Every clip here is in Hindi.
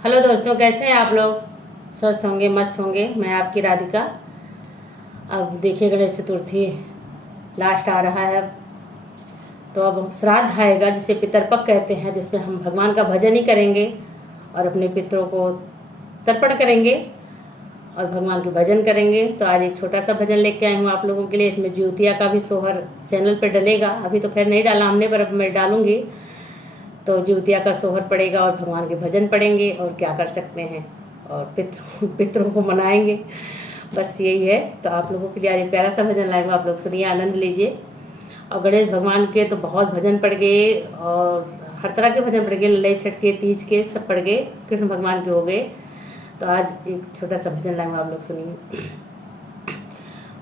हेलो दोस्तों, कैसे हैं आप लोग? स्वस्थ होंगे, मस्त होंगे। मैं आपकी राधिका। अब देखिए, गणेश चतुर्थी लास्ट आ रहा है। तो अब श्राद्ध आएगा, जिसे पितरपक्ष कहते हैं, जिसमें हम भगवान का भजन ही करेंगे और अपने पितरों को तर्पण करेंगे और भगवान के भजन करेंगे। तो आज एक छोटा सा भजन लेके आई हूँ आप लोगों के लिए। इसमें ज्योतिया का भी सोहर चैनल पे डलेगा। अभी तो खैर नहीं डाला हमने, पर अब मैं डालूंगी। तो ज्योतिया का सोहर पड़ेगा और भगवान के भजन पढ़ेंगे और क्या कर सकते हैं, और पितरों को मनाएंगे। बस यही है। तो आप लोगों के लिए आज एक प्यारा सा भजन लाएंगे, आप लोग सुनिए, आनंद लीजिए। और गणेश भगवान के तो बहुत भजन पड़ गए और हर तरह के भजन पड़ गए, ललई छठ के, तीज के, सब पड़ गए, कृष्ण भगवान के हो गए। तो आज एक छोटा सा भजन लाएंगे, आप लोग सुनिए।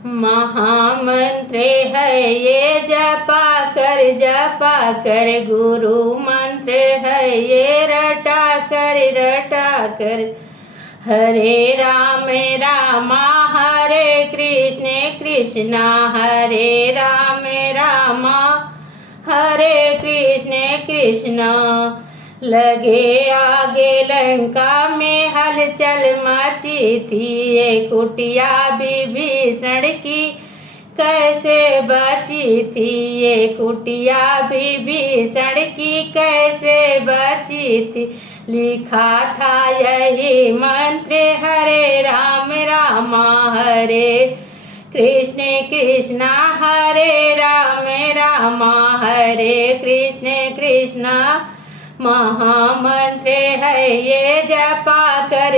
महामंत्र है ये जपा कर गुरु मंत्र है ये रटा कर हरे राम रामा हरे कृष्ण कृष्णा हरे राम रामा हरे कृष्ण कृष्णा। लगे आगे लंका में हलचल मची थी, ये कुटिया विभीषण की कैसे बची थी, ये कुटिया विभीषण की कैसे बची थी। लिखा था यही मंत्र हरे राम रामा हरे कृष्ण कृष्णा हरे राम रामा हरे कृष्ण कृष्णा। महामंत्र है ये जपा कर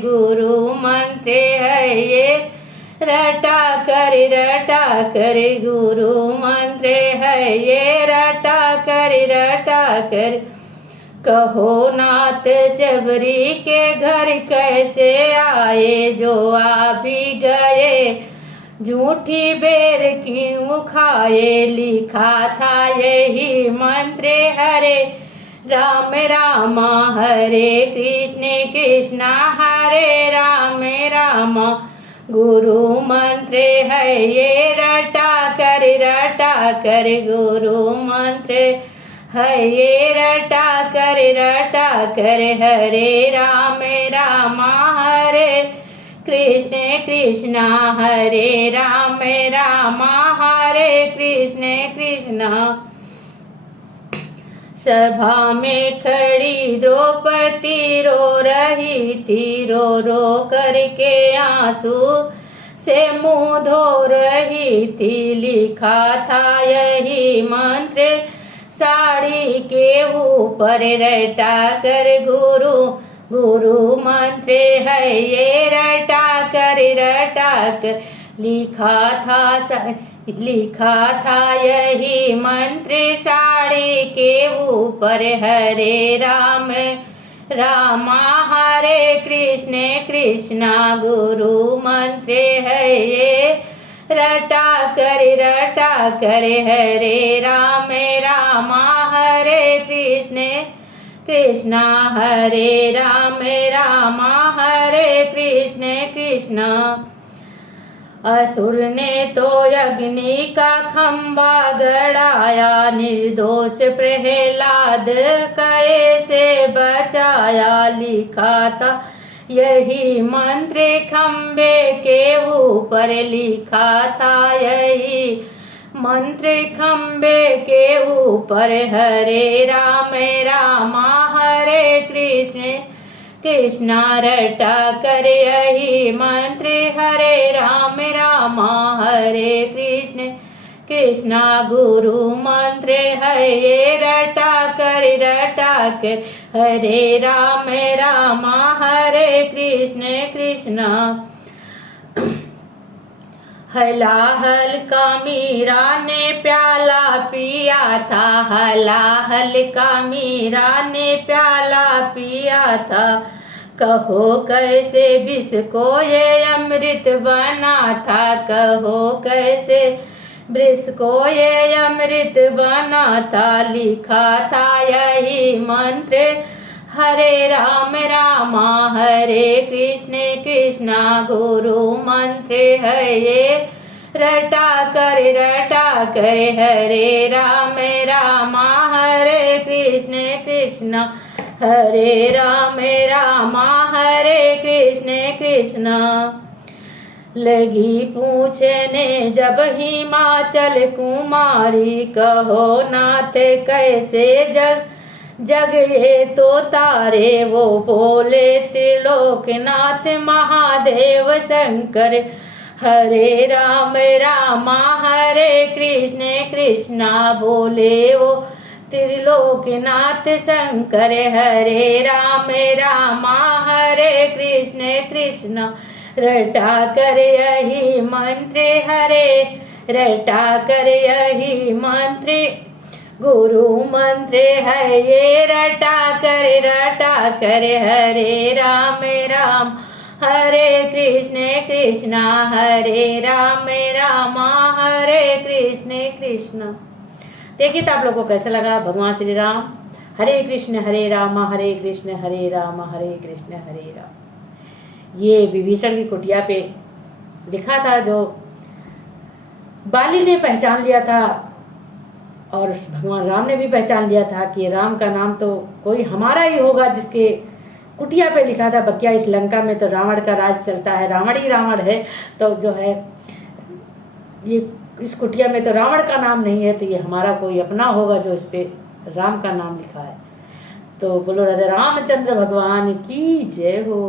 गुरु मंत्र है ये रटा कर गुरु मंत्र है ये रटा कर। कहो नाथ शबरी के घर कैसे आए जो आ भी गए, झूठी बेर क्यों खाए। लिखा था यही मंत्र हरे राम रामा हरे कृष्ण कृष्णा हरे राम रामा। गुरु मंत्र है ये रटा कर गुरु मंत्र है ये रटा कर हरे राम रामा हरे कृष्ण कृष्णा हरे राम रामा हरे कृष्ण कृष्णा। सभा में खड़ी द्रौपदी रो रही थी, रो रो करके आंसू से मुंह धो रही थी। लिखा था यही मंत्र साड़ी के ऊपर रटा कर गुरु मंत्र है ये रटा कर। लिखा था यही मंत्र साड़ी के ऊपर हरे राम रामा हरे कृष्ण कृष्णा। गुरु मंत्र है ये रटा कर हरे राम रामा हरे कृष्ण कृष्णा हरे राम रामा हरे कृष्ण कृष्णा। असुर ने तो अग्नि का खंभा गड़ाया, निर्दोष प्रहलाद कैसे बचाया। लिखा था यही मंत्र खंभे के ऊपर, लिखा था यही मंत्र खंभे के ऊपर हरे राम रामा हरे कृष्ण कृष्णा। रटा कर यही मंत्र हरे राम रामा हरे कृष्ण कृष्णा। गुरु मंत्र है ये रटा कर हरे राम रामा हरे कृष्ण कृष्णा। हलाहल का मीरा ने प्याला पिया था, हलाहल का मीरा ने प्याला पिया था। कहो कैसे विष को ये अमृत बना था, कहो कैसे वृष को ये अमृत बना था। लिखा था यही मंत्र हरे राम रामा हरे कृष्ण कृष्णा। गुरु मंत्र है ये रटा कर हरे राम रामा हरे कृष्ण कृष्ण हरे राम हरे कृष्ण कृष्ण। लगी पूछने जब हिमाचल कुमारी, कहो नाथ कैसे जग ये तो तारे। वो बोले त्रिलोकनाथ महादेव शंकर। हरे राम हरे कृष्ण कृष्णा। बोले वो त्रिलोकनाथ शंकर। हरे राम हरे कृष्ण कृष्ण। रटा कर यही मंत्र हरे, रटा कर यही मंत्र गुरु मंत्र है ये। रटा कर हरे राम हरे कृष्ण कृष्णा। हरे राम हरे कृष्ण कृष्ण। देखिए तो आप लोगों को कैसा लगा। भगवान श्री राम हरे कृष्ण हरे राम हरे कृष्ण हरे राम हरे कृष्ण हरे राम। ये विभीषण की कुटिया पे लिखा था, जो बाली ने पहचान लिया था और भगवान राम ने भी पहचान लिया था कि राम का नाम तो कोई हमारा ही होगा, जिसके कुटिया पे लिखा था। बकिया इस लंका में तो रावण का राज चलता है, रावण ही रावण है। तो जो है ये इस कुटिया में तो रावण का नाम नहीं है, तो ये हमारा कोई अपना होगा जो इस पे राम का नाम लिखा है। तो बोलो राजा रामचंद्र भगवान की जय हो।